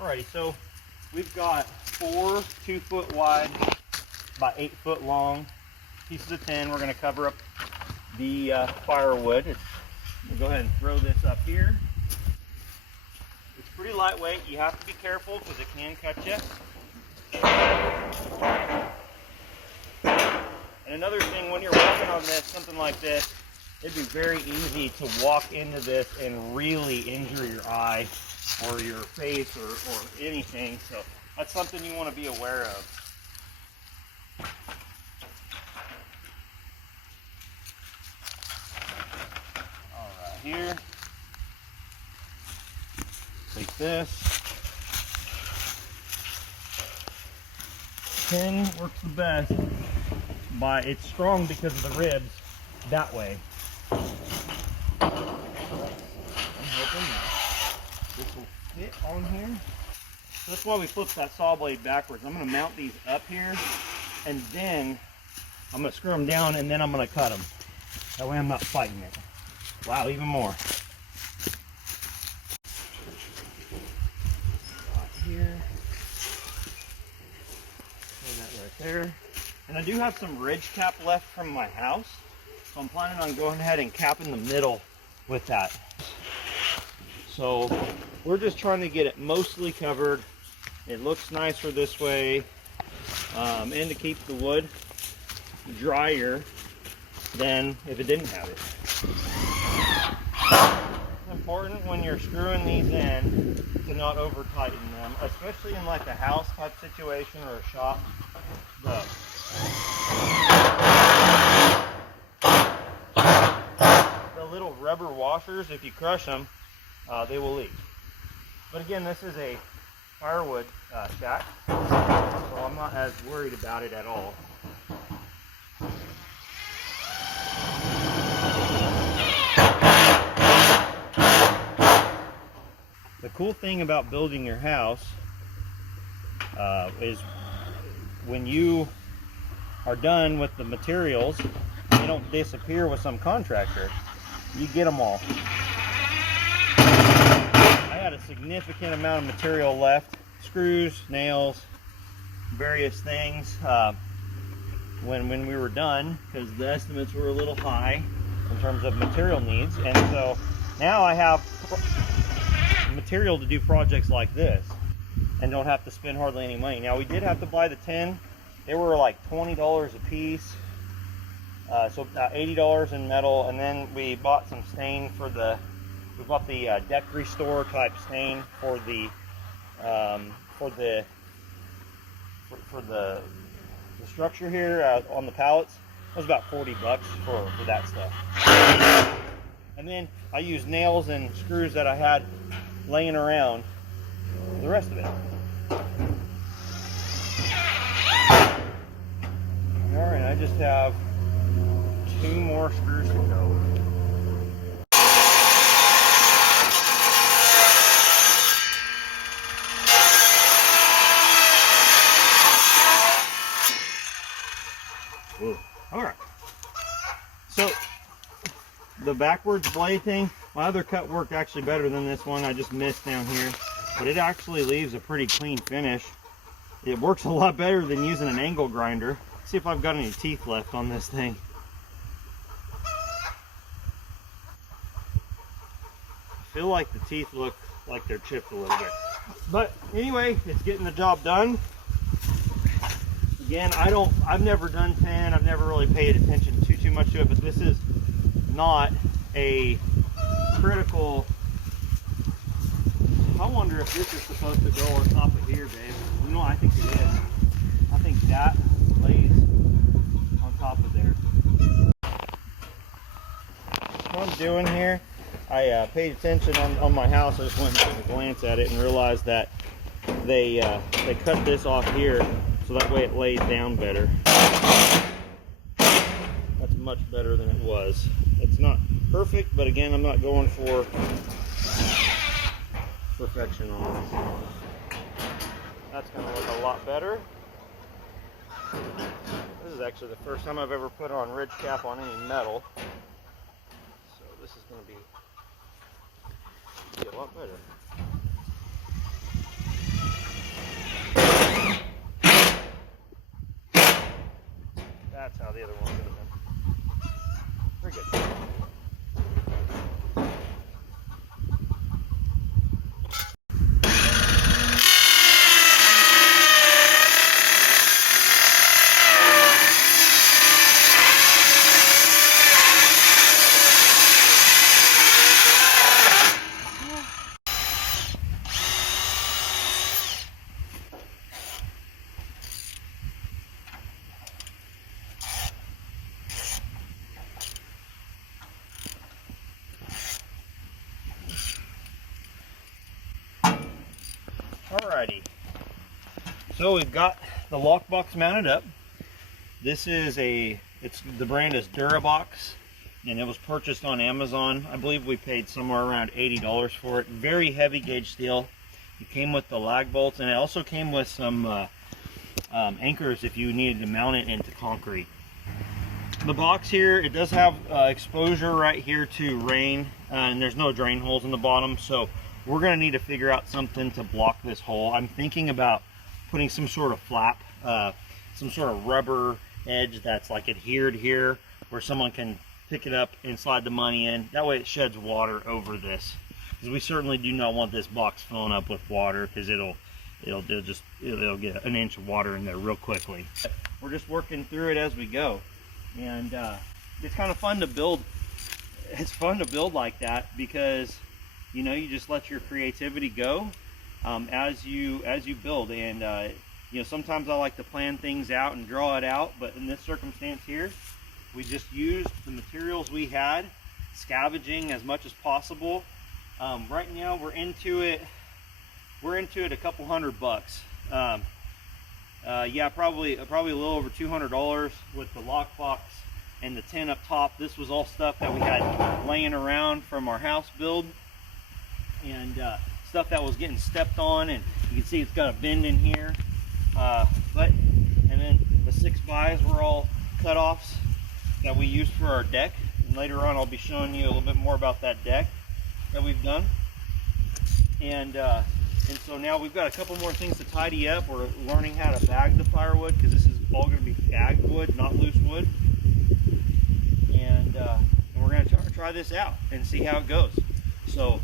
Alrighty, so we've got 4 2-foot wide by 8 foot long pieces of tin. We're going to cover up the firewood. We'll go ahead and throw this up here. It's pretty lightweight. You have to be careful because it can cut you. And another thing, when you're working on this, something like this, it'd be very easy to walk into this and really injure your eye or your face or anything. So that's something you want to be aware of. All right, here. Take this. Tin works the best by, it's strong because of the ribs that way. I'm hoping that this will fit on here. So that's why we flip that saw blade backwards. I'm going to mount these up here, and then I'm going to screw them down, and then I'm going to cut them. That way I'm not fighting it. Wow, even more. Here. Throw that right there. And I do have some ridge cap left from my house, so I'm planning on going ahead and capping the middle with that. So we're just trying to get it mostly covered. It looks nicer this way, and to keep the wood drier than if it didn't have it. It's important when you're screwing these in to not over tighten them, especially in like a house type situation or a shop. The little rubber washers, if you crush them, they will leak. But again, this is a firewood shack, so I'm not as worried about it at all. The cool thing about building your house is when you are done with the materials, they don't disappear with some contractor. You get them all. I had a significant amount of material left, screws, nails, various things when we were done, because the estimates were a little high in terms of material needs. And so now I have material to do projects like this and don't have to spend hardly any money. Now we did have to buy the tin. They were like $20 a piece, so $80 in metal, and then we bought some stain for we bought the deck restore type stain for the structure here on the pallets. It was about 40 bucks for that stuff. And then I used nails and screws that I had laying around for the rest of it. Alright, I just have 2 more screws to go. Alright, so the backwards blade thing, my other cut worked actually better than this one. I just missed down here, but it actually leaves a pretty clean finish. It works a lot better than using an angle grinder. Let's see if I've got any teeth left on this thing. I feel like the teeth look like they're chipped a little bit. But anyway, it's getting the job done. Again, I've never done tin. I've never really paid attention too much to it, but this is not a critical. I wonder if this is supposed to go on top of here, babe. You know, I think it is. I think that lays on top of there. What I'm doing here, I paid attention on my house. I just went and took a glance at it and realized that they cut this off here so that way it lays down better. That's much better than it was. It's not perfect, but again, I'm not going for perfection on it. That's going to look a lot better. This is actually the first time I've ever put on ridge cap on any metal, so this is going to be a lot better. That's how the other one could have been. Very good. Alrighty, so we've got the lockbox mounted up. This is the brand is Durabox, and it was purchased on Amazon. I believe we paid somewhere around $80 for it. Very heavy gauge steel. It came with the lag bolts, and it also came with some anchors if you needed to mount it into concrete. The box here, it does have exposure right here to rain, and there's no drain holes in the bottom, so we're going to need to figure out something to block this hole. I'm thinking about putting some sort of flap, some sort of rubber edge that's like adhered here, where someone can pick it up and slide the money in. That way it sheds water over this, because we certainly do not want this box filling up with water, because it'll get an inch of water in there real quickly. We're just working through it as we go, and it's kind of fun to build. It's fun to build like that, because you know, you just let your creativity go as you build. And you know, sometimes I like to plan things out and draw it out, but in this circumstance here, we just used the materials we had, scavenging as much as possible. Right now we're into it a couple $100. Yeah, probably a little over $200 with the lockbox and the tin up top. This was all stuff that we had laying around from our house build, and stuff that was getting stepped on, and you can see it's got a bend in here. And then the 6x were all cut-offs that we used for our deck, and later on I'll be showing you a little bit more about that deck that we've done. And so now we've got a couple more things to tidy up. We're learning how to bag the firewood, because this is all going to be bagged wood, not loose wood. And we're going to try this out and see how it goes. So